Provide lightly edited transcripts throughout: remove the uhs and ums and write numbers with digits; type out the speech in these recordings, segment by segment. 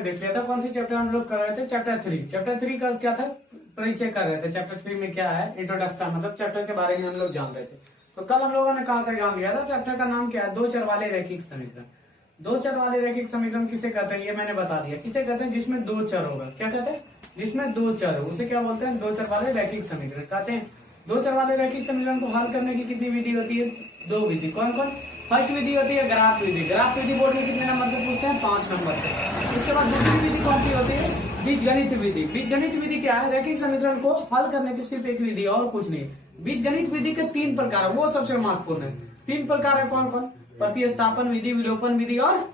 हमने देख लिया था। कौन सी चैप्टर हम लोग कर रहे थे? चैप्टर 3। चैप्टर 3 का क्या था? परिचय कर रहे थे। चैप्टर 3 में क्या है? इंट्रोडक्शन, मतलब चैप्टर के बारे में हम लोग जान रहे थे। तो कल हम लोगों ने कहा था, जान लिया था। चैप्टर का नाम क्या है? दो चर वाले रैखिक समीकरण। दो चर वाले रैखिक समीकरण किसे कहते हैं ये मैंने बता दिया। किसे कहते हैं? जिसमें दो चर होगा। क्या कहते हैं? जिसमें दो चर हो उसे क्या बोलते हैं? दो चर वाले रैखिक समीकरण कहते हैं। दो चर वाले रैखिक समीकरण को हल करने की कितनी विधि होती है? दो विधि। कौन कौन? फर्स्ट विधि होती है ग्राफ विधि। ग्राफ विधि बोर्ड में कितने नंबर से पूछते हैं? 5 नंबर से। उसके बाद दूसरी विधि कौन सी होती है? बीजगणित विधि। बीजगणित विधि क्या है? रैखिक समीकरण को हल करने की सिर्फ एक विधि और कुछ नहीं। बीजगणित विधि के 3 प्रकार है, वो सबसे महत्वपूर्ण है। 3 प्रकार है। कौन कौन? प्रतिस्थापन विधि, विलोपन विधि और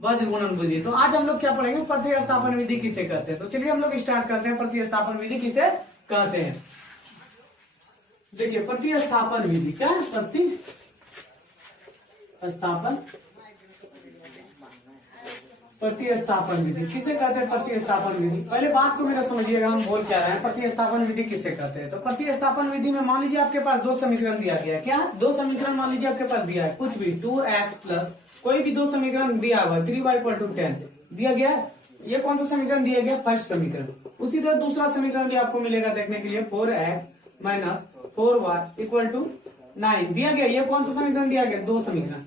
वज्रगुणन विधि। तो आज हम लोग क्या पढ़ेंगे? प्रतिस्थापन विधि किसे कहते हैं। तो चलिए हम लोग स्टार्ट करते हैं। प्रतिस्थापन विधि किसे कहते हैं? देखिए प्रतिस्थापन विधि क्या है? प्रतिस्थापन विधि किसे कहते हैं? प्रतिस्थापन विधि, पहले बात को मेरा समझिएगा, हम बोल क्या रहे हैं। प्रतिस्थापन विधि किसे कहते हैं? तो प्रतिस्थापन विधि में मान लीजिए आपके पास दो समीकरण दिया गया है। क्या? दो समीकरण मान लीजिए आपके पास दिया है, कुछ भी 2x प्लस कोई भी दो समीकरण दिया हुआ है, 3y = 10 दिया गया है। ये कौन सा समीकरण दिया गया? फर्स्ट समीकरण। उसी तरह दूसरा समीकरण भी आपको मिलेगा देखने के लिए, 4x - 4y = 9 दिया गया। ये कौन सा समीकरण दिया गया? दो समीकरण।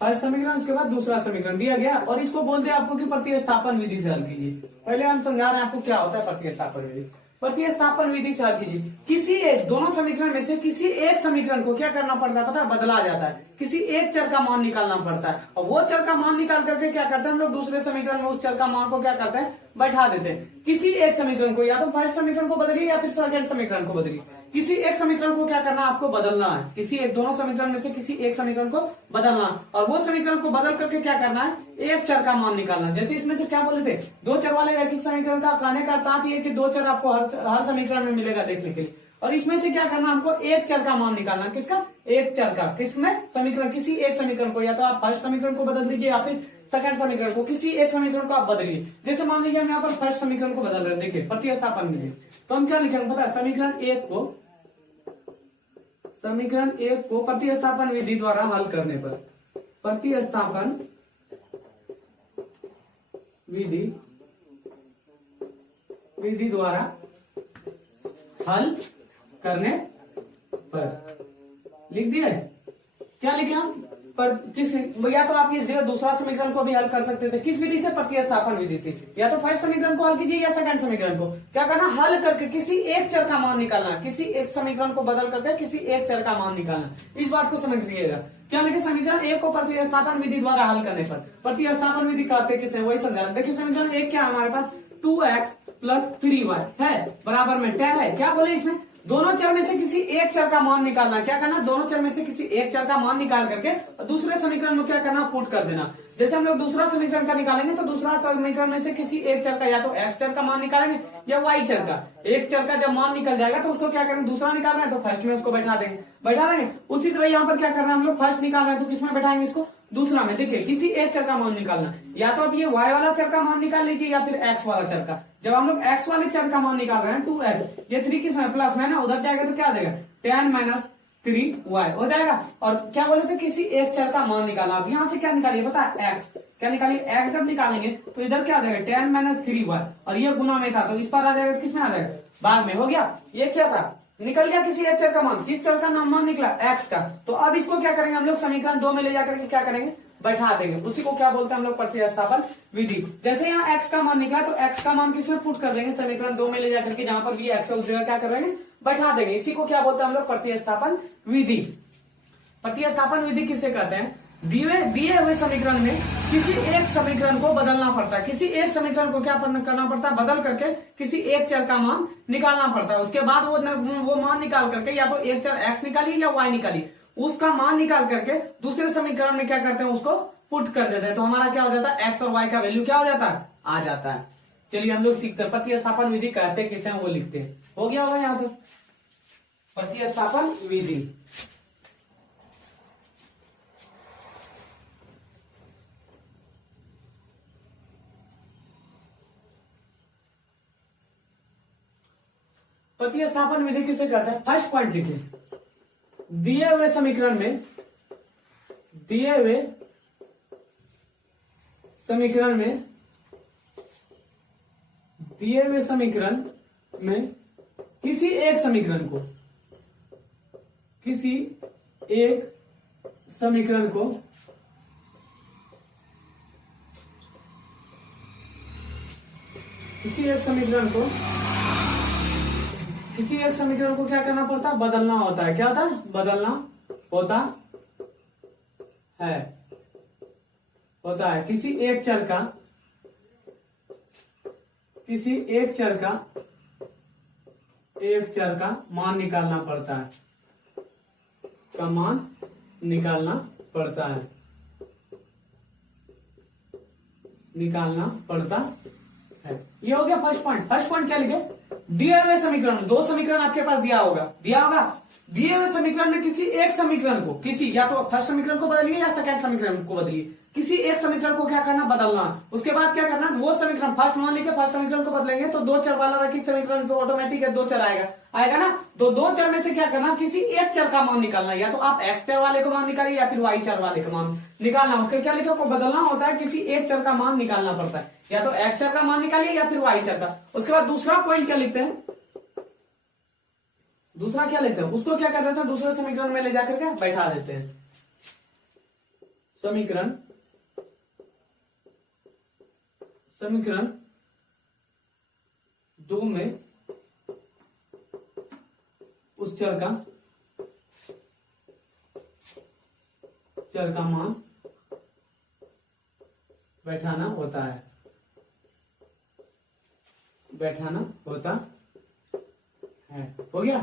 फर्स्ट समीकरण, उसके बाद दूसरा समीकरण दिया गया, और इसको बोलते हैं आपको कि प्रतिस्थापन विधि से हल कीजिए। पहले हम समझा रहे हैं आपको क्या होता है प्रतिस्थापन विधि। प्रतिस्थापन विधि से हल कीजिए। किसी एक दोनों समीकरण में से किसी एक समीकरण को क्या करना पड़ता है पता है? बदला जाता है। किसी एक चर का मान निकालना पड़ता है, और वो चर का मान निकाल करके क्या करते हैं हम लोग? दूसरे समीकरण में उस चर का मान को क्या करते हैं? बैठा देते हैं। किसी एक समीकरण को, या तो फर्स्ट समीकरण को बदलिए या फिर सेकंड समीकरण को बदलिए। किसी एक समीकरण को क्या करना? आपको बदलना है। किसी एक, दोनों समीकरण में से किसी एक समीकरण को बदलना, और वो समीकरण को बदल करके क्या करना है? एक चर का मान निकालना। जैसे इसमें से क्या बोले थे? दो चर वाले रैखिक समीकरण का कहने का अर्थ ये कि दो चर आपको हर समीकरण में मिलेगा देखने के लिए, और इसमें से क्या करना? हमको एक चर का मान निकालना। किसका? एक चर का। किसमें? समीकरण, किसी एक समीकरण को, या तो आप फर्स्ट समीकरण को बदल दीजिए या फिर सेकंड समीकरण को। किसी एक समीकरण को आप बदलिए। जैसे मान लीजिए हम यहाँ पर फर्स्ट समीकरण को बदल रहे हैं, देखिए प्रतिस्थापन विधि। तो हम क्या लिखेंगे पता है? समीकरण एक को प्रतिस्थापन विधि द्वारा हल करने पर, प्रतिस्थापन विधि द्वारा हल करने पर लिख दिया है। क्या लिखे हम? पर किस, या तो आप ये दूसरा समीकरण को भी हल कर सकते थे। किस विधि से? प्रतिस्थापन विधि से। या तो फर्स्ट समीकरण को हल कीजिए या सेकंड समीकरण को। क्या करना? हल करके किसी एक चर का मान निकालना। किसी एक समीकरण को बदल करके किसी एक चर का मान निकालना। इस बात को समझ लीजिएगा। क्या लिखे? समीकरण एक को प्रतिस्थापन विधि द्वारा हल करने पर। प्रतिस्थापन विधि कहते किसे? वही समझा। देखिए समीकरण एक क्या है हमारे पास? 2x + 3y है बराबर में 10 है। क्या बोले इसमें? दोनों चर में से किसी एक चर का मान निकालना। क्या करना? दोनों चर में से किसी एक चर का मान निकाल करके दूसरे समीकरण में क्या करना? पुट कर देना। जैसे हम लोग दूसरा समीकरण का निकालेंगे तो दूसरा समीकरण में से किसी एक चर का, या तो x चर का मान निकालेंगे या y चर का। एक चर का जब मान निकल जाएगा तो उसको क्या करेंगे? दूसरा निकालना है तो फर्स्ट में उसको बैठा देंगे। उसी तरह यहाँ पर क्या करना है? हम लोग फर्स्ट निकाल रहे हैं तो किसमें बैठाएंगे इसको? दूसरा में। देखिए किसी एक चर का मान निकालना, या तो अब ये y वाला चर का मान निकाल लीजिए या फिर x वाला चर का। जब हम लोग x वाले चर का मान निकाल रहे हैं 2x, ये 3 किसमें? प्लस में ना, उधर जाएगा तो क्या आ जाएगा? 10 - 3y हो जाएगा। और क्या बोले थे? किसी एक चर का मान निकाला। अब यहाँ से क्या निकालिए पता है? x। क्या निकालिए? x जब निकालेंगे तो इधर क्या आ जाएगा? 10 - 3y, और ये गुना में था तो इस पर आ जाएगा, किसमें आ जाएगा? भाग में। हो गया। ये क्या था? निकल गया किसी एक चर का मान। किस चर का मान निकला? x का। तो अब इसको क्या करेंगे हम लोग? समीकरण 2 में ले जाकर के क्या करेंगे? बैठा देंगे। उसी को क्या बोलते हैं हम लोग? प्रतिस्थापन विधि। जैसे यहाँ x का मान निकला तो x का मान किसमें पुट कर देंगे? समीकरण 2 में ले जाकर के, जहां पर भी x है उस जगह क्या करेंगे? बैठा देंगे। इसी को क्या बोलते हैं हम लोग? प्रतिस्थापन विधि। प्रतिस्थापन विधि किसे कहते हैं? दिए हुए समीकरण में किसी एक समीकरण को बदलना पड़ता है। किसी एक समीकरण को क्या करना पड़ता है? बदल करके किसी एक चर का मान निकालना पड़ता है। उसके बाद वो मान निकाल करके या तो एक चर x निकालिए या y निकालिए, उसका मान निकाल करके दूसरे समीकरण में क्या करते हैं? उसको पुट कर देते हैं। तो हमारा क्या हो जाता है? x और y का वैल्यू क्या हो जाता है? आ जाता है। चलिए हम लोग सीखते हैं प्रतिस्थापन विधि कहते किसे हैं, वो लिखते हैं। हो गया होगा यहाँ पे प्रतिस्थापन विधि। प्रतिस्थापन विधि किसे कहते हैं? फर्स्ट पॉइंट लिखिए। दिए हुए समीकरण में दिए हुए समीकरण में किसी एक समीकरण को किसी एक समीकरण को क्या करना पड़ता है? बदलना होता है। क्या होता है? बदलना होता है किसी एक चर का मान निकालना पड़ता है, निकालना पड़ता है। ये हो गया फर्स्ट पॉइंट। क्या लिखे? दिए हुए समीकरण, दो समीकरण आपके पास दिया होगा। दिए हुए समीकरण में किसी एक समीकरण को, किसी या तो फर्स्ट समीकरण को बदलिए या सेकंड समीकरण को बदलिए, किसी एक समीकरण को क्या करना? बदलना। उसके बाद क्या करना? वो समीकरण फर्स्ट मान लीजिए, फर्स्ट समीकरण को बदलेंगे तो दो चर वाला रखिए समीकरण, तो ऑटोमेटिक है दो चर आएगा ना। तो दो चर में से क्या करना? किसी एक चर का मान निकालना। या तो आप एक्स चर वाले को मान निकालिए या फिर वाई चर वाले का मान निकालना। उसके क्या लिखो? को बदलना होता है, किसी एक चर का मान निकालना पड़ता है। या तो एक्स चर का मान निकालिए या फिर वाई चर का। उसके बाद दूसरा पॉइंट क्या लिखते हैं? उसको क्या कर देते हैं? दूसरे समीकरण में ले जाकर के बैठा देते हैं। समीकरण 2 में उस चर का मान बैठाना होता है। हो गया?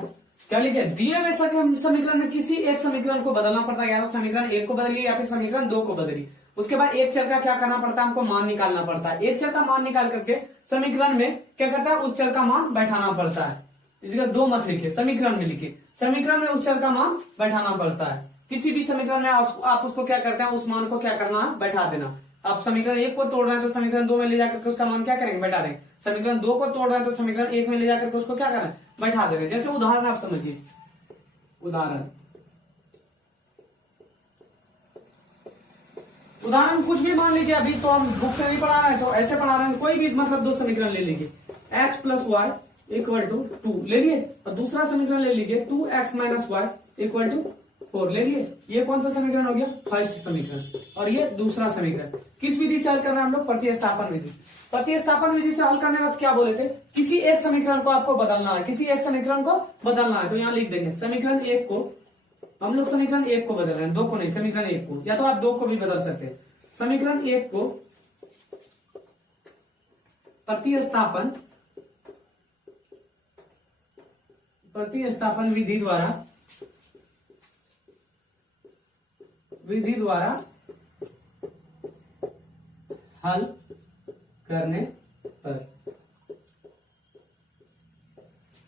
क्या लिखे? दिए हुए समीकरण में किसी एक समीकरण को बदलना पड़ता है। या तो समीकरण 1 को बदलिए या फिर समीकरण 2 को बदलिए। उसके बाद एक चर का क्या करना पड़ता है? हमको मान निकालना पड़ता है। एक चर का मान निकाल करके समीकरण में क्या करता है? उस चर का मान बैठाना पड़ता है। इसका 2 मत लिखिए, समीकरण में लिखिए। समीकरण में उस चर का मान बैठाना पड़ता है। किसी भी समीकरण में आप उसको क्या करते हैं? उस मान को क्या करना है? बैठा देना। आप समीकरण 1 को तोड़ रहे हैं तो समीकरण 2 में ले जाकर उसका मान क्या करेंगे? बैठा देंगे। समीकरण 2 को तोड़ रहे हैं तो समीकरण 1 में ले जाकर उसको क्या करना है? बैठा देंगे। जैसे उदाहरण आप समझिए, उदाहरण कुछ भी मान लीजिए। अभी तो हम बुक से नहीं पढ़ा रहे हैं, तो ऐसे पढ़ा रहे हैं। कोई भी मतलब दो समीकरण ले लीजिए। x plus y equal to 2 ले लिए, और दूसरा समीकरण ले लीजिए 2x minus Y equal to 4 ले लिए। ये कौन सा समीकरण हो गया? फर्स्ट समीकरण। और ये दूसरा समीकरण। किस विधि से हल कर रहे हैं हम लोग? प्रतिस्थापन विधि। प्रतिस्थापन विधि से हल करने में क्या बोले थे? किसी एक समीकरण को आपको बदलना है, तो यहाँ लिख देंगे समीकरण 1 को हम लोग समीकरण 1 को बदल रहे हैं, 2 को नहीं, समीकरण 1 को। या तो आप 2 को भी बदल सकते हैं। समीकरण 1 को प्रतिस्थापन विधि द्वारा हल करने पर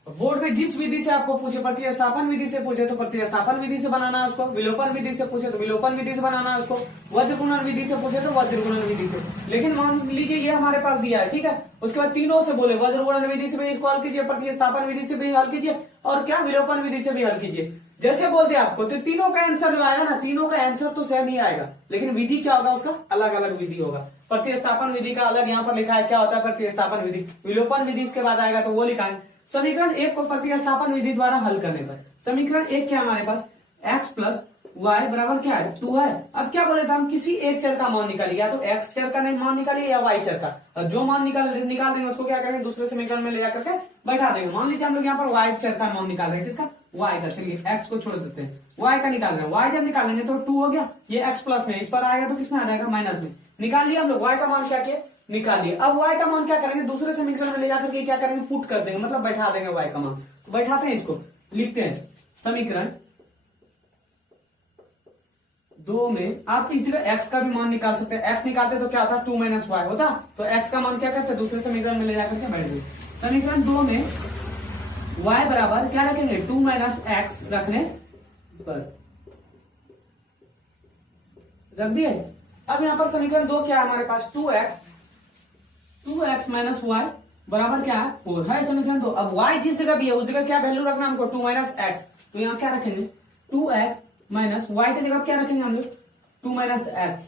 बोर्ड में जिस विधि से आपको पूछे, प्रतिस्थापन विधि से पूछे तो प्रतिस्थापन विधि से बनाना है उसको, विलोपन विधि से पूछे तो विलोपन विधि से बनाना है उसको, वज्रगुणन विधि से पूछे तो वज्रगुणन विधि से। लेकिन मान लीजिए ये हमारे पास दिया है, ठीक है। उसके बाद तीनों से बोले वज्रगुणन विधि से भी इसको हल कीजिए, प्रतिस्थापन विधि से भी हल कीजिए, और क्या विलोपन विधि से भी हल कीजिए। जैसे बोल दिया आपको तो तीनों का आंसर जो आएगा ना, तीनों का आंसर तो सेम ही आएगा, लेकिन विधि क्या होगा? उसका अलग अलग विधि होगा। प्रतिस्थापन विधि का अलग यहाँ पर लिखा है, क्या होता है प्रतिस्थापन विधि। विलोपन विधि इसके बाद आएगा तो वो लिखा है। समीकरण 1 को प्रतिस्थापन विधि द्वारा हल करने पर समीकरण 1 क्या हमारे पास? x प्लस वाई बराबर क्या है? 2 है। अब क्या बोले थे हम? किसी एक चर का मान निकालिए, या तो x चर का मान निकालिए या y चर का। और जो मान निकाल देंगे उसको क्या करेंगे? दूसरे समीकरण में ले जाकर के बैठा देंगे। मान लीजिए हम लोग यहाँ पर y चर का मान निकाल रहे हैं, किसका? y का। चलिए x को छोड़ देते हैं, y का निकाल रहे हैं। y जब निकालेंगे तो 2 हो गया, ये x प्लस में, इस पर आएगा तो किसमें आ जाएगा? माइनस में। निकाल लिया हम लोग y का मान, क्या किया? निकाल लिए। अब y का मान क्या करेंगे? दूसरे समीकरण में ले जाकर के क्या करेंगे? पुट कर देंगे, मतलब बैठा देंगे y का मान। तो बैठाते हैं, इसको लिखते हैं समीकरण 2 में आप इस जगह x का भी मान निकाल सकते हैं। x निकालते तो क्या होता? 2 माइनस वाई होता। तो x का मान क्या करते? दूसरे समीकरण में ले जाकर के बैठ गए। समीकरण 2 में y बराबर क्या रखेंगे? 2 माइनस एक्स रखने पर रख दिए। अब यहाँ पर समीकरण 2 क्या है हमारे पास? 2x माइनस वाई बराबर क्या है? 4 है समीकरण 2। अब y जिस जगह भी है उस जगह क्या वैल्यू रखना हमको? 2 माइनस एक्स। तो यहाँ क्या रखेंगे? 2x माइनस वाई की जगह क्या रखेंगे हम लोग? 2 माइनस एक्स।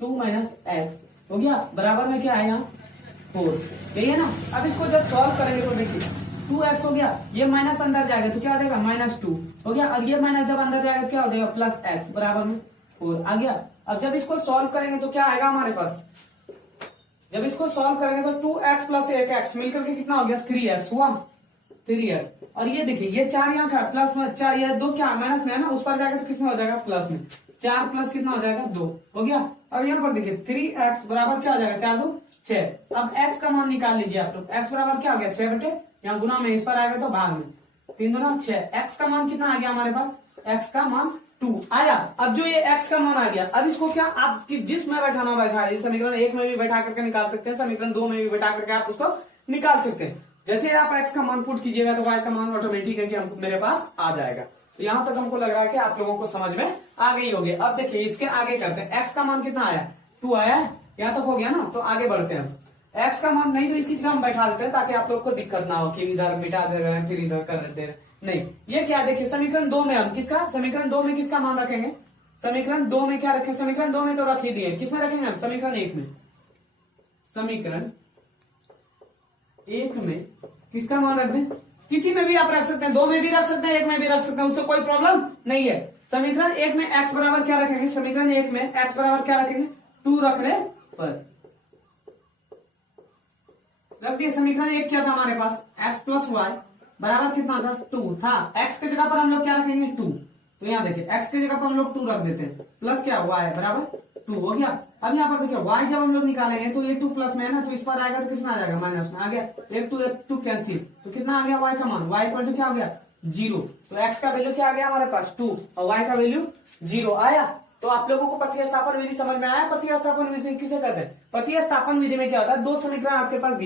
2 माइनस एक्स हो गया, बराबर में क्या है यहाँ? 4, यही है ना। अब इसको जब सॉल्व करेंगे तो देखिए 2x हो गया, ये माइनस अंदर जाएगा तो क्या हो जाएगा -2 हो गया, और ये माइनस जब अंदर जाएगा क्या हो जाएगा +x बराबर में 4 आ गया। अब जब इसको सॉल्व करेंगे तो क्या आएगा हमारे पास, जब इसको सॉल्व करेंगे तो 2x + 1x मिलकर के कितना हो गया 3x हुआ, 3x। और ये देखिए ये 4 यहाँ का प्लस में 4, ये 2 क्या माइनस में है ना, उस पर जाएगा तो किसमें हो जाएगा प्लस में, 4 प्लस कितना हो जाएगा 2 हो गया। अब यहाँ पर देखिए 3x बराबर क्या हो जाएगा 4 2 6। अब x का मान निकाल लीजिए आप लोग, x बराबर क्या हो गया 6 बटे, यहाँ गुना में इस पर आएगा तो भाग में 3 दूना 6। x का मान कितना आ गया हमारे पास, x का मान 2 आया। अब जो ये x का मान आ गया, अब इसको क्या आप जिसमें बैठाना बैठा है, समीकरण 1 में भी बैठा करके निकाल सकते हैं, समीकरण 2 में भी बैठा करके आप उसको निकाल सकते हैं। जैसे आप x का मान पुट कीजिएगा तो y का मान ऑटोमेटिक है कि हमको मेरे पास आ जाएगा। तो यहाँ तक हमको लग रहा है कि आप लोगों को समझ में आ गई होगी। अब देखिए इसके आगे करते हैं, x का मान कितना आया 2 आया, यहाँ तक हो गया ना। तो आगे बढ़ते हैं, x का मान नहीं तो इसी तरह हम बैठा देते हैं ताकि आप लोग को दिक्कत ना हो कि इधर मिटा दे रहे हैं फिर इधर कर देते हैं, नहीं। ये क्या देखिए समीकरण 2 में हम किसका, समीकरण 2 में किसका मान रखेंगे, समीकरण 2 में क्या रखें, समीकरण 2 में तो रख ही दिए, किसमें रखेंगे हम समीकरण 1 में, समीकरण 1 में किसका मान रख दें, किसी में भी आप रख सकते हैं, 2 में भी रख सकते हैं, 1 में भी रख सकते हैं, उससे कोई प्रॉब्लम नहीं है। समीकरण 1 में x बराबर क्या रखेंगे, समीकरण 1 में x बराबर क्या रखेंगे 2 रखने पर रख दिए। समीकरण 1 क्या था हमारे पास, x + y बराबर कितना था 2 था, x की जगह पर हम लोग क्या रखेंगे 2, तो यहाँ देखिए x की जगह पर हम लोग 2 रख देते हैं, प्लस क्या y बराबर 2 हो गया। अब यहाँ पर देखिए y जब हम लोग निकालेंगे तो ये 2 प्लस में है ना, तो इस पर आएगा तो किसमें आ जाएगा माइनस में आ गया, 1 2 कैंसिल, तो कितना आ गया y का मान, y इक्वल टू क्या हो गया 0। तो x का वैल्यू क्या आ गया हमारे पास 2 और y का वैल्यू 0 आया। तो आप लोगों को प्रतिस्थापन विधि समझ में आया, प्रतिस्थापन विधि किसे कहते हैं, प्रतिस्थापन विधि में क्या होता है, 2 समीकरण आपके पास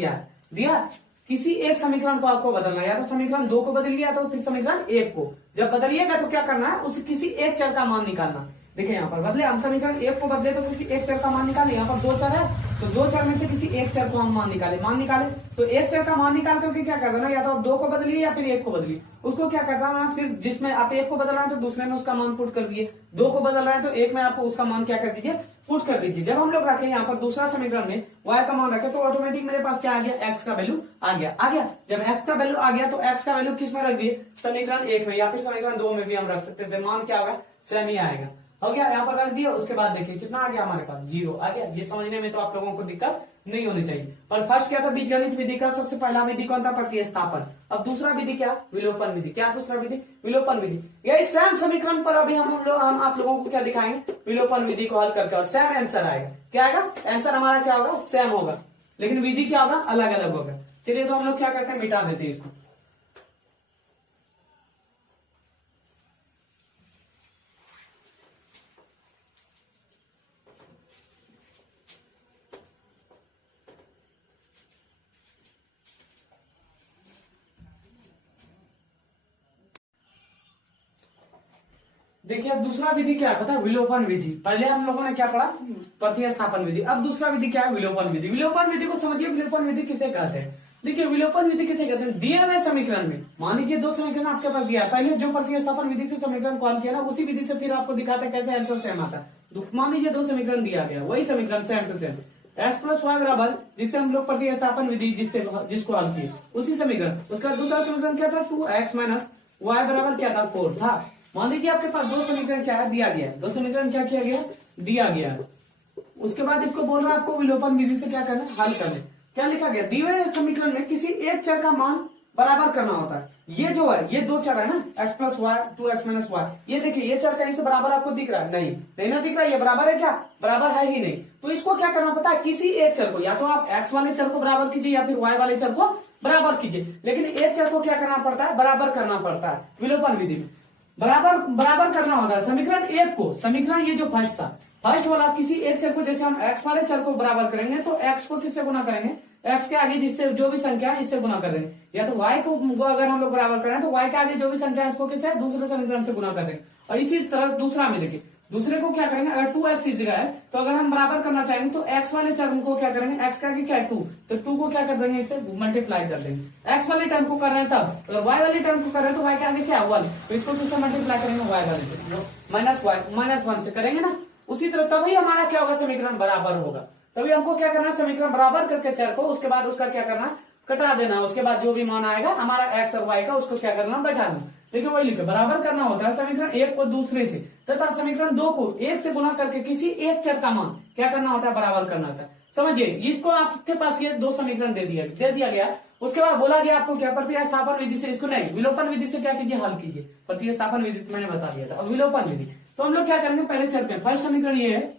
दिया किसी एक समीकरण को आपको बदलना है, या तो समीकरण 2 को बदल लिया तो फिर समीकरण 1 को, जब बदलिएगा तो क्या करना है, उस किसी एक चर का मान निकालना। देखिए यहाँ पर बदले हम समीकरण 1 को बदले तो किसी एक चर का मान निकाले, यहाँ पर 2 चर है तो 2 चर में से किसी एक चर को हम मान निकाले तो एक चर का मान निकाल करके क्या कर देना, या तो आप 2 को बदलिए या फिर 1 को बदलिए, उसको क्या करना है फिर जिसमें आप 1 को बदल रहे हैं तो दूसरे में उसका मान पुट कर दिए, 2 को बदल रहे हैं तो 1 में आपको उसका मान क्या कर दीजिए पुट कर दीजिए। जब हम लोग रखें यहाँ पर दूसरा समीकरण में y का मान रखे तो ऑटोमेटिक मेरे पास क्या आ गया x का वैल्यू आ गया। जब x का वैल्यू आ गया तो x का वैल्यू किस में रख दिए, समीकरण 1 में या फिर समीकरण 2 में भी हम रख सकते थे, मान क्या होगा सेम ही आएगा, हो गया। यहाँ पर रख दिया, उसके बाद देखिए कितना आ गया हमारे पास 0 आ गया। ये समझने में तो आप लोगों को दिक्कत नहीं होनी चाहिए। पर फर्स्ट क्या था बीजगणित विधि का सबसे पहला विधि कौन था, प्रतिस्थापन। अब दूसरा विधि क्या, विलोपन विधि। क्या दूसरा विधि, विलोपन विधि। यही सेम समीकरण पर अभी हम आप लोगों को क्या दिखाएंगे, विलोपन विधि को हल करके, और सेम आंसर आएगा। क्या आएगा आंसर हमारा, क्या होगा सेम होगा, लेकिन विधि क्या होगा अलग अलग होगा। चलिए तो हम लोग क्या करते हैं, मिटा देते हैं इसको। देखिए अब दूसरा विधि क्या है पता है, विलोपन विधि। पहले हम लोगों ने क्या पढ़ा, प्रतिस्थापन विधि। अब दूसरा विधि क्या है, विलोपन विधि। विलोपन विधि को समझिए, विलोपन विधि किसे कहते हैं। देखिए विलोपन विधि किसे कहते हैं, दिए हुए समीकरण में मान लीजिए 2 समीकरण आपके पास दिया है, पहले जो प्रतिस्थापन विधि से समीकरण कॉल किया ना उसी विधि से फिर आपको दिखाते हैं कैसे आंसर सेम आता है। मान लीजिए 2 समीकरण दिया गया, वही समीकरण same to same x + y बराबर, जिससे हम लोग प्रतिस्थापन विधि जिसको हल किए उसी समीकरण। उसका दूसरा समीकरण क्या था, 2x - y बराबर क्या था 4 था। मान लीजिए आपके पास 2 समीकरण क्या है दिया गया, 2 समीकरण क्या किया गया दिया गया। उसके बाद इसको बोल रहा है आपको विलोपन विधि से क्या करना, हल करना। क्या लिखा गया, दिए हुए समीकरण में किसी एक चर का मान बराबर करना होता है। ये जो है ये 2 चर है ना, x + y 2x - y, ये देखिए ये चर कहीं से बराबर आपको दिख रहा है, नहीं ना दिख रहा है, ये बराबर है क्या, बराबर है ही नहीं। तो इसको क्या करना पता है, किसी एक चर को, या तो आप x वाले चर को बराबर कीजिए या फिर y वाले चर को बराबर कीजिए, लेकिन एक चर को क्या करना पड़ता है, बराबर करना पड़ता है। विलोपन विधि में बराबर करना होता है। समीकरण 1 को, समीकरण ये जो फर्स्ट था, फर्स्ट वाला किसी एक चर को, जैसे हम x वाले चर को बराबर करेंगे तो x को किससे गुना करेंगे, x के आगे जिससे जो भी संख्या है इससे गुना कर देंगे, या तो y को अगर हम लोग बराबर करें तो y के आगे जो भी संख्या है इसको किससे, दूसरे समीकरण से गुना कर देंगे। और इसी तरह दूसरा में देखिए, दूसरे को क्या करेंगे, अगर 2x इस जगह है तो अगर हम बराबर करना चाहेंगे तो x वाले टर्म को क्या करेंगे, x का आगे क्या है 2, तो 2 को क्या कर देंगे, इससे मल्टीप्लाई कर देंगे। x वाले टर्म को कर रहे हैं तब, अगर y वाले टर्म को कर रहे हैं तो y के आगे क्या है 1, तो इसको किससे मल्टीप्लाई करेंगे, y वाले से -1 से करेंगे ना। उसी तरह तभी हमारा क्या होगा, समीकरण बराबर होगा। तभी हमको क्या करना है, समीकरण बराबर करके चर को, उसके बाद उसका क्या करना, कटा देना, उसके बाद जो भी मान आएगा हमारा एक्स और वाई का, उसको क्या करना, बैठाना। देखिए वही लिखो, बराबर करना होता है समीकरण एक को दूसरे से तथा समीकरण दो को एक से गुना करके किसी एक चर का मान क्या करना होता है, बराबर करना होता है। समझिए, इसको आपके पास ये दो समीकरण दे दिया गया, उसके बाद बोला गया आपको क्या, प्रतिस्थापन विधि से, इसको नहीं विलोपन विधि से क्या कीजिए, हल कीजिए। प्रतिस्थापन विधि मैंने बता दिया था, और विलोपन विधि तो हम लोग क्या करेंगे, पहले चलते हैं। फर्स्ट समीकरण ये है,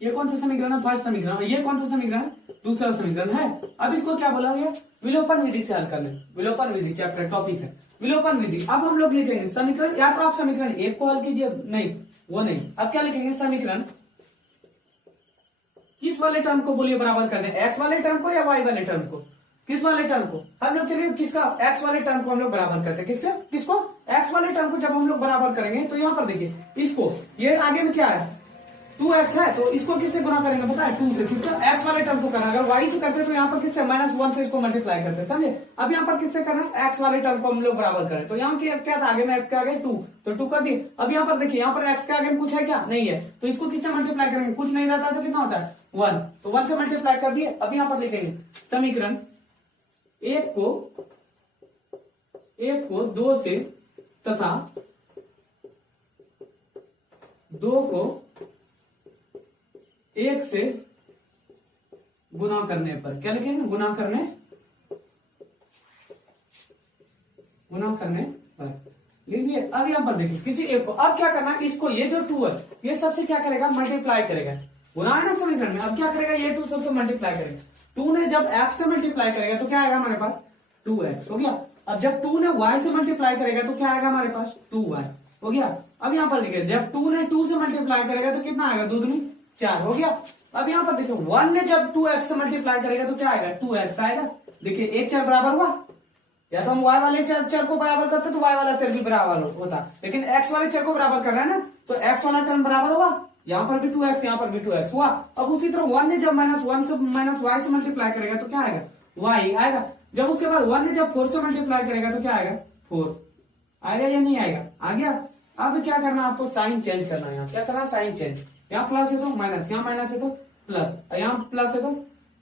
ये कौन सा समीकरण है, फर्स्ट समीकरण। ये कौन सा समीकरण, दूसरा समीकरण है। अब इसको क्या बोला गया, विलोपन विधि से हल करना। विलोपन विधि चैप्टर टॉपिक है विलोपन विधि। अब हम लोग लिखेंगे समीकरण, या तो आप समीकरण एक को हल कीजिए, नहीं वो नहीं, अब क्या लिखेंगे, समीकरण किस वाले टर्म को बोलिए बराबर करने, एक्स वाले टर्म को या वाई वाले टर्म को, किस वाले टर्म को, हम लोग चलिए किसका, एक्स वाले टर्म को हम लोग बराबर करते हैं, किससे, किसको, एक्स वाले टर्म को जब हम लोग बराबर करेंगे तो यहाँ पर देखिए इसको, ये आगे में क्या है 2x है, तो इसको किससे गुना करेंगे पता है, 2 से, किसका, x वाले टर्म को करना। अगर y से करते हैं तो यहाँ पर किससे, -1 से इसको मल्टीप्लाई करते हैं, समझे। अब यहाँ पर किससे करना, x वाले टर्म को हम लोग बराबर करें, तो यहाँ क्या था, आगे में x के आगे 2, तो 2 कर दिए। अब यहाँ पर देखिए, यहाँ पर x के आगे में कुछ है क्या, नहीं है, तो इसको किससे मल्टीप्लाई करेंगे, कुछ नहीं रहता तो कितना होता है 1, तो 1 से मल्टीप्लाई कर दिए। अब यहाँ पर लिखेंगे समीकरण एक को 2 से तथा 2 को 1 से गुना करने पर, क्या लिखेंगे, गुना करने पर लिखिए। अब यहाँ पर देखिए किसी एक को, अब क्या करना है, इसको ये जो 2 है ये सबसे क्या करेगा, मल्टीप्लाई करेगा, गुना है ना समीकरण में। अब क्या करेगा, ये 2 सबसे मल्टीप्लाई करेगा, 2 ने जब x से मल्टीप्लाई करेगा तो क्या आएगा हमारे पास 2x हो गया। अब जब 2 ने y से मल्टीप्लाई करेगा तो क्या आएगा हमारे पास 2y हो गया। अब यहाँ पर देखिए, जब 2 ने 2 से मल्टीप्लाई करेगा तो कितना आएगा, 2 दूनी 4 हो गया। अब यहाँ पर देखिए 1 ने जब 2x से मल्टीप्लाई करेगा तो क्या आएगा, 2x आएगा। देखिए एक चर बराबर हुआ, या तो हम y वाले चर को बराबर करते तो y वाला चर भी बराबर होता, लेकिन x वाले चर को बराबर कर रहे हैं ना, तो x वाला टर्म बराबर हुआ, यहाँ पर भी 2x, यहाँ पर भी 2x हुआ। अब उसी तरह 1 ने जब -1 से -y से मल्टीप्लाई करेगा तो क्या आएगा, y आएगा। जब उसके बाद 1 ने जब 4 से मल्टीप्लाई करेगा तो क्या आएगा, 4 आएगा या नहीं आएगा, आ गया। अब क्या करना है आपको, साइन चेंज करना है, यहाँ क्या करना है, साइन चेंज, यहाँ प्लस है तो माइनस, यहाँ माइनस है तो प्लस, यहाँ प्लस है तो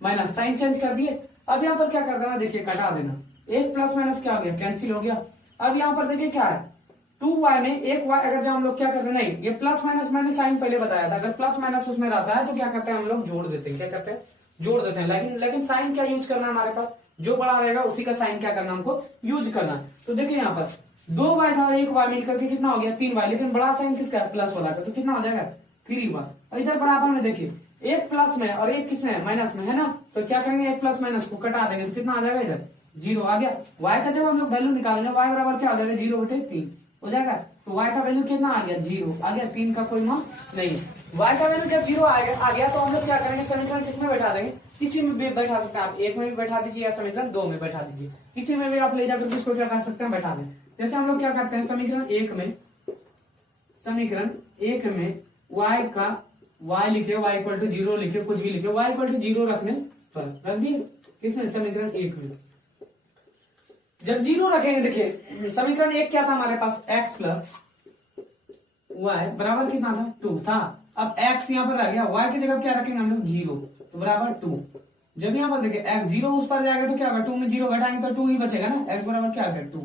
माइनस, साइन चेंज कर दिए। अब यहाँ पर क्या कर देना, देखिए कटा देना, एक प्लस माइनस क्या हो गया, कैंसिल हो गया। अब यहाँ पर देखिए क्या है, 2y में एक y, अगर जब हम लोग क्या करते हैं, नहीं ये प्लस माइनस मैंने साइन पहले बताया था, अगर प्लस माइनस उसमें रहता है तो क्या करते हैं हम लोग, जोड़ देते हैं, क्या करते हैं, जोड़ देते हैं। लेकिन साइन क्या यूज करना है हमारे पास, जो बड़ा रहेगा उसी का साइन क्या करना हमको यूज करना है। तो देखिए यहाँ पर 2y था और 1y मिलकर के कितना हो गया 3y, लेकिन बड़ा साइन किसका है, प्लस वाला का, तो कितना हो जाएगा 3y। और इधर बराबर में देखिए एक प्लस में और एक किसमें है, माइनस में है ना, तो क्या करेंगे, एक प्लस माइनस को कटा देंगे तो कितना आ जाएगा, इधर 0 आ गया। y का जब हम लोग वैल्यू निकालेंगे, y बराबर क्या हो जाएगा, 0/3 हो जाएगा, तो y का वैल्यू कितना आ गया, 0 आ गया, 3 का कोई मान नहीं। y का वैल्यू जब 0 आ गया तो हम लोग क्या करेंगे, समीकरण किसमें बैठा देंगे, किसी में भी बैठा सकते हैं आप, एक में भी बैठा दीजिए या समीकरण 2 में बैठा दीजिए, किसी में भी आप ले जाकर इसको क्या कर सकते हैं, बैठा दें। जैसे हम लोग क्या करते हैं, समीकरण एक में y का y लिखे, y इक्वल टू 0 लिखे, कुछ भी लिखे, y इक्वल टू 0 रखने पर रख दिए, किसमें, समीकरण एक में। जब 0 रखेंगे, देखिए समीकरण एक क्या था हमारे पास, x प्लस y बराबर कितना था, 2 था। अब x यहाँ पर रह गया, y की जगह क्या रखेंगे हम लोग, 0, तो बराबर 2। जब यहाँ पर देखिए x 0 उस पर जाएगा तो क्या होगा, 2 में 0 घटाएंगे तो 2 ही बचेगा ना, x बराबर क्या होगा 2।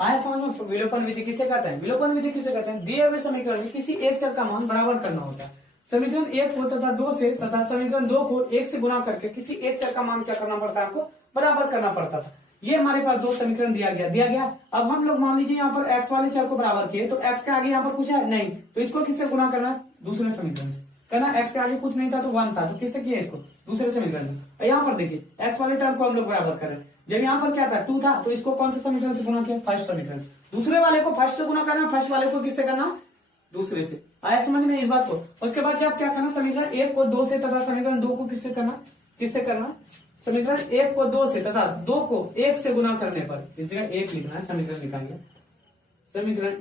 आया समझ में, विलोपन विधि किसे कहते हैं, विलोपन विधि किसे कहते हैं, दिए हुए समीकरण में किसी एक चर का मान बराबर करना होता है। समीकरण एक को तथा 2 से तथा समीकरण 2 को 1 से गुना करके किसी एक चर का मान क्या करना पड़ता है, आपको बराबर करना पड़ता था। ये हमारे पास दो समीकरण दिया गया। अब हम लोग मान लीजिए यहाँ पर x वाले चर को बराबर किए, तो x के आगे यहाँ पर कुछ है नहीं, तो इसको किससे गुना करना है, दूसरे समीकरण से करना। x के आगे कुछ नहीं था तो 1 था, तो किससे किया इसको, दूसरे समीकरण से। यहाँ पर देखिए x वाले टर्म को हम लोग बराबर कर रहे हैं, जब यहाँ पर क्या था 2 था, तो इसको कौन से समीकरण से गुना किया, फर्स्ट समीकरण से। दूसरे वाले को फर्स्ट से गुना करना, फर्स्ट वाले को किससे करना, दूसरे से। आया समझ में इस बात को। उसके बाद जब क्या करना, समीकरण 1 को 2 से तथा समीकरण 2 को किससे करना, समीकरण 1 को 2 से तथा 2 को 1 से गुना करने पर, इस जगह 1 लिखना है, समीकरण निकालिए, समीकरण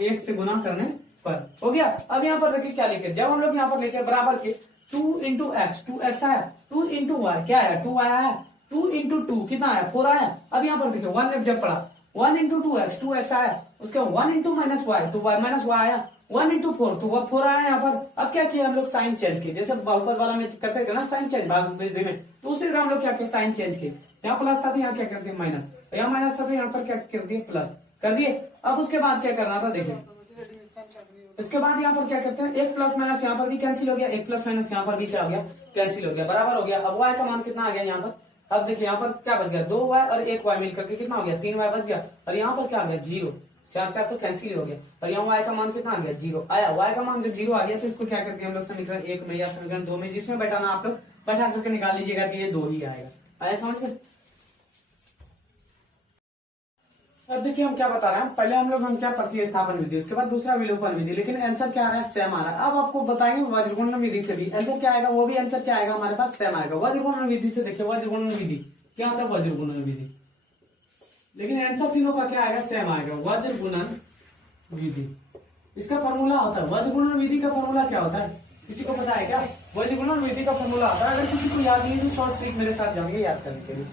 1 से गुना करने पर हो गया। अब यहाँ पर देखिए क्या लिखे, जब हम लोग यहाँ पर लिखे बराबर के 2 इंटू एक्स, 2x आया, 2 इंटू वाई क्या आया, 2y आया, 2 इंटू 2 कितना आया, 4 आया। अब यहाँ पर देखिए 1 ने जब पढ़ा 1 इंटू 2x, 2x आया, उसके 1 इंटू माइनस वाई, तो y माइनस वाई आया, 1 इंटू 4, तो वह 4 आया यहाँ पर। अब क्या किया हम लोग, साइन चेंज किए, जैसे बहुपद वाला में करते थे ना साइन चेंज भाग वृद्धि में, तो उसी तरह हम लोग क्या किए, साइन चेंज किए। यहाँ प्लस था तो यहाँ क्या कर दिया माइनस, यहाँ माइनस था तो यहाँ पर क्या कर दिए प्लस कर दिए। अब उसके बाद क्या करना था देखिए, इसके बाद यहाँ पर क्या करते हैं, एक प्लस माइनस यहाँ पर भी कैंसिल हो गया, एक प्लस माइनस यहाँ पर भी क्या हो गया, कैंसिल हो गया, बराबर हो गया। अब y का मान कितना आ गया यहाँ पर, अब देखिए यहाँ पर क्या बच गया, 2y और 1y मिलकर के कितना हो गया, 3y बच गया, और यहाँ पर क्या आ गया 0, 4 तो कैंसिल हो गया, और यहाँ y का मान कितना आ गया 0 आया। y का मान जब 0 आ गया तो इसको क्या करते हैं हम लोग, समीकरण 1 में या समीकरण 2 में, जिसमें बैठाना आप लोग बैठा करके निकाल लीजिएगा कि ये 2 ही आएगा। आया समझ में। अब देखिए हम क्या बता रहे हैं, पहले हम क्या प्रतिस्थापन विधि, उसके बाद दूसरा विलोपन विधि, लेकिन आंसर क्या आ रहा है, सेम आ रहा है। अब आपको बताएंगे वज्रगुणन विधि से भी आंसर क्या आएगा, वो भी आंसर क्या आएगा हमारे पास, सेम आएगा। वज्रगुणन विधि से देखिए, वज्रगुणन विधि क्या होता है, वज्रगुणन विधि, लेकिन आंसर तीनों का क्या आएगा, सेम आएगा। वज्रगुणन विधि, इसका फॉर्मूला होता है, वज्रगुणन विधि का फॉर्मूला क्या होता है, किसी को पता है क्या, वज्रगुणन विधि का फॉर्मूला होता है, अगर किसी को याद नहीं है तो शॉर्ट ट्रिक मेरे साथ जाएंगे याद करने के लिए।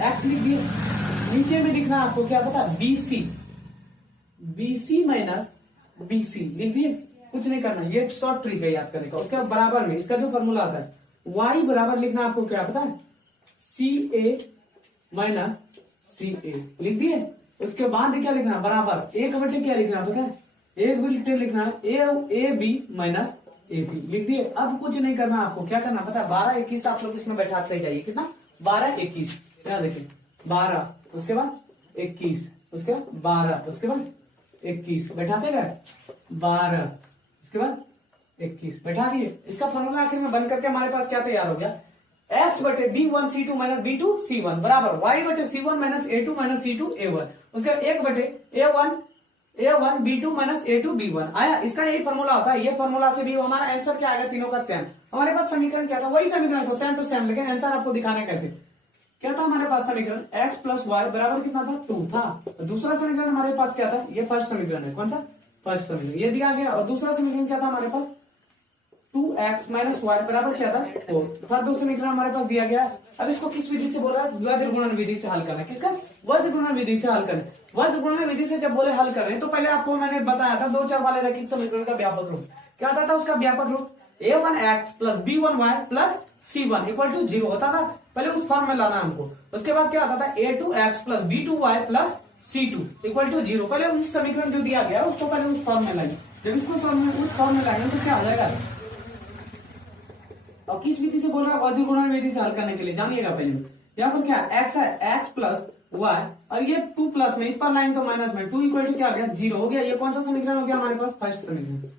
एक्स लिख दिए, नीचे में लिखना आपको क्या पता है, बीसी, बीसी माइनस बीसी लिख दिए, कुछ नहीं करना, ये शॉर्ट ट्रिक है याद करने का। उसके बराबर में इसका जो फॉर्मूला आता है, y बराबर लिखना आपको क्या पता है, सी ए माइनस सी ए लिख दिए। उसके बाद क्या लिखना, बराबर एक बटे क्या लिखना पता है, एक बटे लिखना a b minus a b लिख दिए। अब कुछ नहीं करना आपको, क्या करना पता है, 12 21 आप लोग इसमें बैठाते जाइए, कितना 12 21, क्या देखिए 12, उसके बाद 21, उसके बाद 12, उसके बाद 21 बैठाते गए, 12 उसके बाद 21 बैठा दिए। इसका फॉर्मूला आखिर में बन करके हमारे पास क्या तैयार हो गया, x बटे b1 c2 minus b2 c1 बराबर y बटे c1 minus a2 minus c2 a1, उसके बाद 1 बटे a1 b2 minus a2 b1 आया। इसका यही फॉर्मूला होता है, ये फॉर्मूला से भी हमारा आंसर क्या आएगा, तीनों का सेम। हमारे पास समीकरण क्या था, वही समीकरण था, सेम टू सेम, लेकिन आंसर आपको दिखाना कैसे, क्या था हमारे पास समीकरण x प्लस वाई बराबर कितना था 2 था। और दूसरा समीकरण हमारे पास क्या था, ये फर्स्ट समीकरण है, कौन सा फर्स्ट समीकरण, ये दिया गया। और दूसरा समीकरण क्या था हमारे पास, 2x माइनस वाई बराबर क्या था 4, था। दो समीकरण हमारे पास दिया गया। अब इसको किस विधि से बोल रहा है, वज्रगुणन विधि से हल करना है, किसका, वज्रगुणन विधि से हल करना। वज्रगुणन विधि से जब बोले हल कर रहे हैं, तो पहले आपको मैंने बताया था 2 चर वाले रैखिक समीकरण का व्यापक रूप क्या होता था, उसका व्यापक रूप a1x plus b1y plus c1 equal to 0 होता था। पहले उस फॉर्म में लाना हमको। उसके बाद क्या होता था, a2x plus b2y plus c2 equal to 0। पहले उस समीकरण जो दिया गया उसको पहले उस फॉर्म में लाएंगे। जब इसको उस फॉर्म में लाएंगे तो क्या हो जाएगा, और किस विधि से बोल रहा है, वज्रगुणन विधि से हल करने के लिए जानिएगा। पहले यहाँ पर क्या x है, x प्लस y, और ये 2 प्लस में, इस पर लाइन तो माइनस में, 2 इक्वल टू क्या हो गया 0 हो गया। ये कौन सा समीकरण हो गया हमारे पास, फर्स्ट समीकरण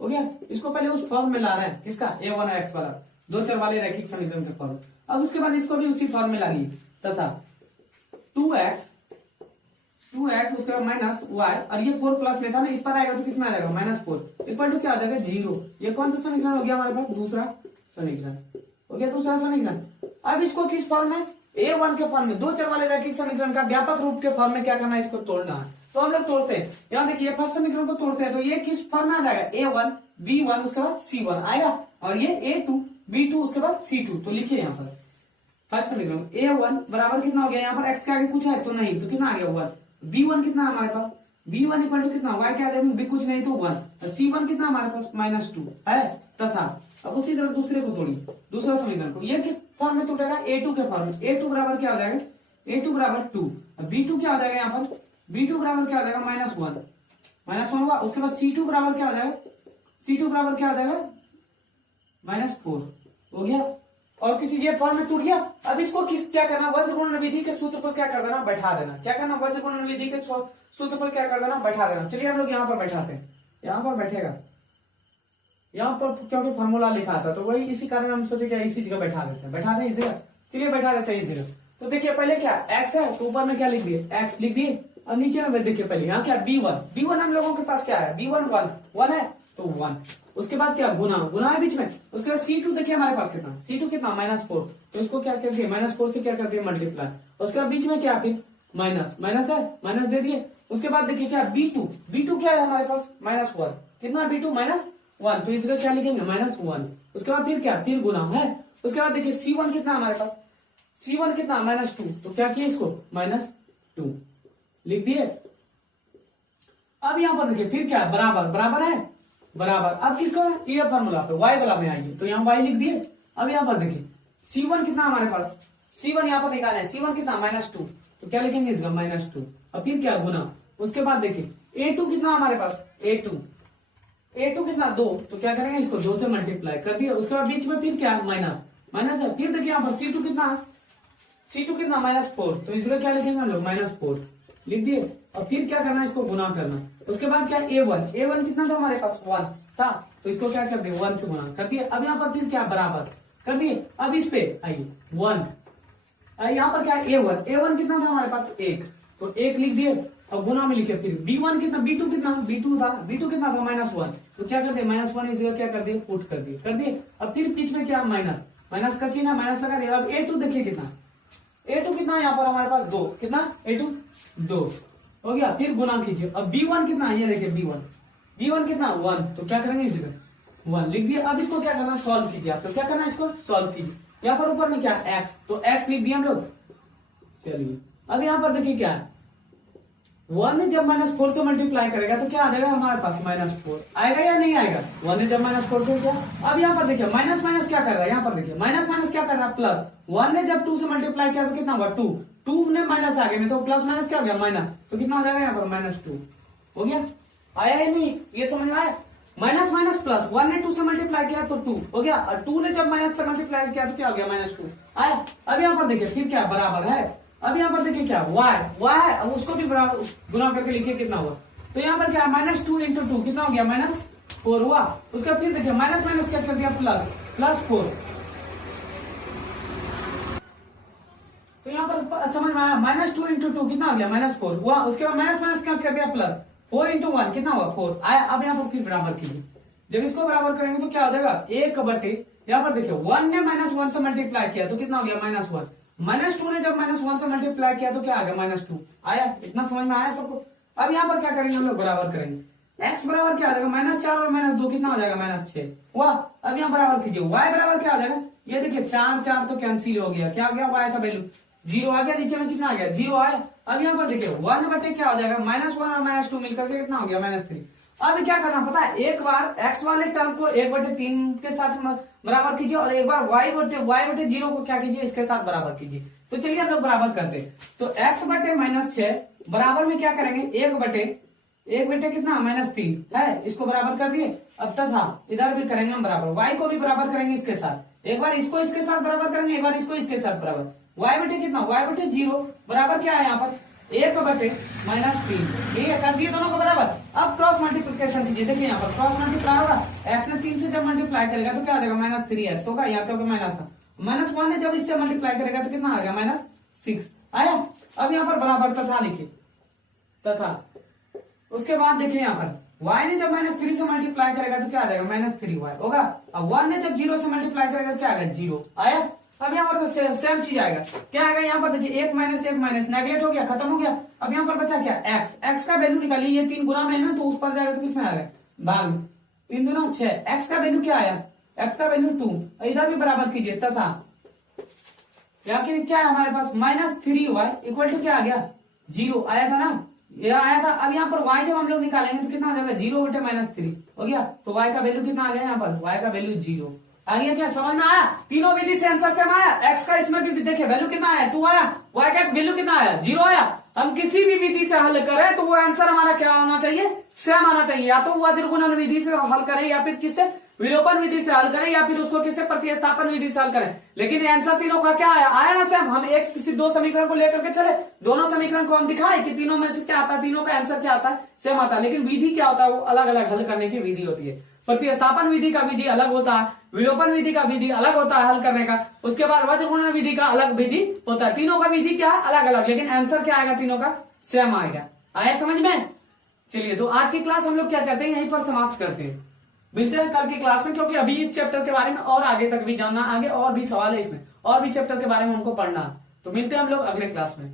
हो गया। इसको पहले उस फॉर्म में ला रहे हैं, किसका, a1x वाला 2 चर वाले रैखिक समीकरण के फॉर्म। अब उसके बाद इसको भी उसी फॉर्म में लाइए, तथा 2x उसके बाद माइनस y, और ये 4 प्लस में था ना, इस पर आएगा तो किसमें आ जाएगा -4 इक्वल टू क्या आ जाएगा 0। ये कौन सा समीकरण हो गया हमारे पास, दूसरा समीकरण हो गया, दूसरा समीकरण। अब इसको किस फॉर्म में, a1 के फॉर्म में, 2 चर वाले रैखिक समीकरण का व्यापक रूप के फॉर्म में क्या करना है, इसको तोड़ना है। तो हम लोग तोड़ते हैं, यहाँ देखिए फर्स्ट समीकरण को तोड़ते हैं, तो ये किस फॉर्म में आ जाएगा, a1 b1 उसके बाद c1 आएगा, और ये a2 b2 उसके बाद c2। तो लिखिए यहाँ पर फर्स्ट समीकरण a1 बराबर कितना हो गया, यहाँ पर x के आगे कुछ है तो नहीं, तो कितना आ गया 1। b1 कितना है हमारे पास, b1 इक्वल टू कितना, y के आगे भी कुछ नहीं तो 1। c1 कितना हमारे पास -2 है, तथा अब उसी तरह दूसरे को तोड़िए, दूसरा समीकरण को, ये किस फॉर्म में टूटेगा, a2 के फॉर्म में। a2 बराबर क्या हो जाएगा, a2 बराबर 2, b2 क्या हो जाएगा यहाँ पर, b2 बराबर क्या हो जाएगा -1 होगा। उसके बाद c2 बराबर क्या हो जाएगा, c2 बराबर क्या हो जाएगा -4 हो गया। और किसी ये फॉर्म में टूट गया। अब इसको क्या करना, वज्रगुणन विधि के सूत्र पर क्या कर देना, बैठा देना। क्या करना, वज्रगुणन विधि के सूत्र पर क्या कर देना, बैठा देना। चलिए हम लोग यहाँ पर बैठाते हैं, यहाँ पर बैठेगा, यहाँ पर क्योंकि फॉर्मूला लिखा था तो वही इसी कारण हम सोचे क्या इसी जगह बैठा देते हैं, बैठा दें इस जगह। चलिए बैठा देते हैं इस जगह। तो देखिए पहले क्या x है, तो ऊपर में क्या लिख दिए, x लिख दिए, और नीचे में देखिए पहले यहाँ क्या b1 हम लोगों के पास क्या है, b1 1 है तो 1। उसके बाद क्या गुना है बीच में। उसके बाद c2 देखिए हमारे पास कितना, c2 कितना -4, तो इसको क्या कर दिए -4 से क्या कर दिए मल्टीप्लाई। उसके बाद बीच में क्या फिर माइनस है, माइनस दे दिए। उसके बाद देखिए क्या b2 क्या है हमारे पास -1, कितना b2 -1, तो इसका क्या लिखेंगे -1। उसके बाद फिर क्या, फिर गुना है। उसके बाद देखिए c1 कितना हमारे पास, c1 कितना -2, तो क्या किया इसको -2 लिख दिए। अब यहाँ पर देखिए फिर क्या है, बराबर बराबर है बराबर। अब किसको ये फॉर्मूला पे y वाला में आइए तो यहाँ y लिख दिए। अब यहाँ पर देखिए C1 कितना हमारे पास, C1 यहाँ पर निकाले हैं, C1 कितना -2, तो क्या लिखेंगे इसका -2। अब फिर क्या गुना, उसके बाद देखिए A2 कितना हमारे पास, A2 कितना 2, तो क्या करेंगे इसको 2 से मल्टीप्लाई कर दिया। उसके बाद बीच में फिर क्या माइनस है। फिर देखिए यहाँ पर C2 कितना -4, तो इसका क्या लिखेंगे हम लोग -4 लिख दिए। और फिर क्या करना है, इसको गुना करना। उसके बाद क्या A1 कितना था हमारे पास 1 था, तो इसको क्या कर दिए 1 से गुना कर दिए। अब यहाँ पर फिर क्या बराबर कर दिए। अब इस पे आइए 1, यहाँ पर क्या A1 कितना था हमारे पास 1, तो 1 लिख दिए। और गुना में लिखे फिर B2 कितना B2 था -1, तो क्या कर दिए -1 इस जगह क्या कर दिए पुट कर दिए। अब फिर बीच में क्या माइनस का चिन्ह माइनस लगा दिया। अब A2 देखिए कितना यहाँ पर हमारे पास 2, कितना A2 2 हो गया। फिर गुना कीजिए। अब B1 कितना, ये देखिए B1 कितना 1, तो क्या करेंगे इस जगह 1 लिख दिया। अब इसको क्या करना, सॉल्व कीजिए आप, तो क्या करना है इसको सॉल्व कीजिए। यहाँ पर ऊपर में क्या x, तो x लिख दिया हम लोग। चलिए अब यहाँ पर देखिए क्या है, 1 ने जब -4 से मल्टीप्लाई करेगा तो क्या आ जाएगा हमारे पास -4 आएगा या नहीं आएगा। 1 ने जब -4 से क्या, अब यहाँ पर देखिए माइनस क्या कर रहा है, यहाँ पर देखिए माइनस क्या कर रहा है प्लस। 1 ने जब 2 से मल्टीप्लाई किया तो कितना हुआ 2 ने माइनस आ गया में, तो प्लस माइनस क्या हो गया माइनस, तो कितना हो जाएगा यहाँ पर -2 हो गया। आया या नहीं, ये समझ में आया। माइनस प्लस, 1 ने 2 से मल्टीप्लाई किया तो 2 हो गया, और 2 ने जब माइनस से मल्टीप्लाई किया तो क्या हो गया -2 आया। अब यहाँ पर देखिए फिर क्या बराबर है। अब यहाँ पर देखिए क्या y है, अब उसको भी बराबर गुना करके लिखिए कितना हुआ, तो यहाँ पर क्या -2 × 2 कितना हो गया -4 हुआ। उसका फिर देखिए माइनस क्या कर दिया +4, तो यहाँ पर समझ में आया। -2 × 2 कितना हो गया -4 हुआ। उसके बाद माइनस क्या कर दिया +4 × 1 कितना हुआ 4 आया। अब यहाँ पर फिर बराबर कीजिए। जब इसको बराबर करेंगे तो क्या हो जाएगा 1/, यहाँ पर देखिए 1 ने -1 से मल्टीप्लाई किया तो कितना हो गया -1, -2 ने जब -1 से मल्टीप्लाई किया तो क्या आ गया -2 आया। इतना समझ में आया सबको। अब यहाँ पर क्या करेंगे हम लोग बराबर करेंगे। x बराबर क्या आ जाएगा -4 और -2 कितना हो जाएगा -6 हुआ। अब यहाँ बराबर कीजिए y बराबर क्या आ जाएगा, ये देखिए 4 तो कैंसिल हो गया, क्या आ गया y का वैल्यू 0 आ गया, नीचे में कितना आ गया 0 आया। अब यहाँ पर देखिए 1/, क्या हो जाएगा -1 और -2 मिलकर के कितना हो गया -3। अब क्या करना पता है, एक बार x वाले टर्म को 1/3 के साथ बराबर कीजिए, और एक बार y/0 को क्या कीजिए इसके साथ बराबर कीजिए। तो चलिए हम लोग बराबर करते हैं। तो x/-6 बराबर में क्या करेंगे 1/, कितना -3 है, इसको बराबर कर दिए। अब तथा इधर भी करेंगे हम बराबर, y को भी बराबर करेंगे इसके साथ। एक बार इसको इसके साथ बराबर करेंगे, एक बार इसको इसके साथ बराबर। y/, कितना y/0 बराबर क्या है यहाँ पर 1/-3, ये कर दिए दोनों को बराबर। अब क्रॉस मल्टीप्लिकेशन कीजिए। देखिए यहाँ पर क्रॉस मल्टीप्लाई होगा, x ने 3 से जब मल्टीप्लाई करेगा तो क्या आ जाएगा -3x होगा, यहाँ पे होगा -1 ने जब इससे मल्टीप्लाई करेगा तो कितना आ गया -6 आया। अब यहाँ पर बराबर तथा लिखिए, तथा उसके बाद देखिए यहाँ पर y ने जब -3 से मल्टीप्लाई करेगा तो क्या आ जाएगा -3y होगा। अब 1 ने जब 0 से मल्टीप्लाई करेगा तो क्या आ गया 0 आया। अब यहाँ पर तो सेम चीज आएगा, क्या आएगा यहाँ पर देखिए 1 - नेगलेक्ट हो गया, खत्म हो गया। अब यहाँ पर बचा क्या x का वैल्यू निकालिए, ये 3 गुना में है ना, तो उस पर जाएगा तो कितना आएगा भाग में 3 दूना 6, x का वैल्यू क्या आया, x का वैल्यू 2। इधर भी बराबर कीजिए तथा क्या है हमारे पास -3y इक्वल टू क्या आ गया 0 आया था ना, ये आया था। अब यहाँ पर y जब हम लोग निकालेंगे तो कितना हो जाएगा 0/-3 हो गया, तो y का वैल्यू कितना आ गया यहाँ पर, y का वैल्यू 0 आ गया। क्या समझ में आया, तीनों विधि से आंसर सेम आया। x का इसमें भी देखिए वैल्यू कितना आया 2 आया, y का वैल्यू कितना आया 0 आया। हम किसी भी विधि से हल करें तो वो आंसर हमारा क्या होना चाहिए सेम आना चाहिए, या तो वज्र गुणन विधि से हल करें, या फिर किससे विलोपन विधि से हल करें, या फिर उसको किससे प्रतिस्थापन विधि से हल करें, लेकिन आंसर तीनों का क्या आया ना सेम। हम एक किसी 2 समीकरण को लेकर के चले, दोनों समीकरण को हम दिखाए कि तीनों में से क्या आता है, तीनों का आंसर क्या आता है सेम आता है, लेकिन विधि क्या होता है वो अलग अलग हल करने की विधि होती है। प्रतिस्थापन विधि का विधि अलग होता है, विलोपन विधि का विधि अलग होता है हल करने का, उसके बाद वज्र गुणन विधि का अलग विधि होता है। तीनों का विधि क्या है अलग अलग, लेकिन आंसर क्या आएगा तीनों का सेम आएगा। आया समझ में। चलिए तो आज की क्लास हम लोग क्या कहते हैं यहीं पर समाप्त करते हैं, मिलते हैं कल की क्लास में, क्योंकि अभी इस चैप्टर के बारे में और आगे तक भी जानना, आगे और भी सवाल है इसमें, और भी चैप्टर के बारे में हमको पढ़ना, तो मिलते हैं हम लोग अगले क्लास में।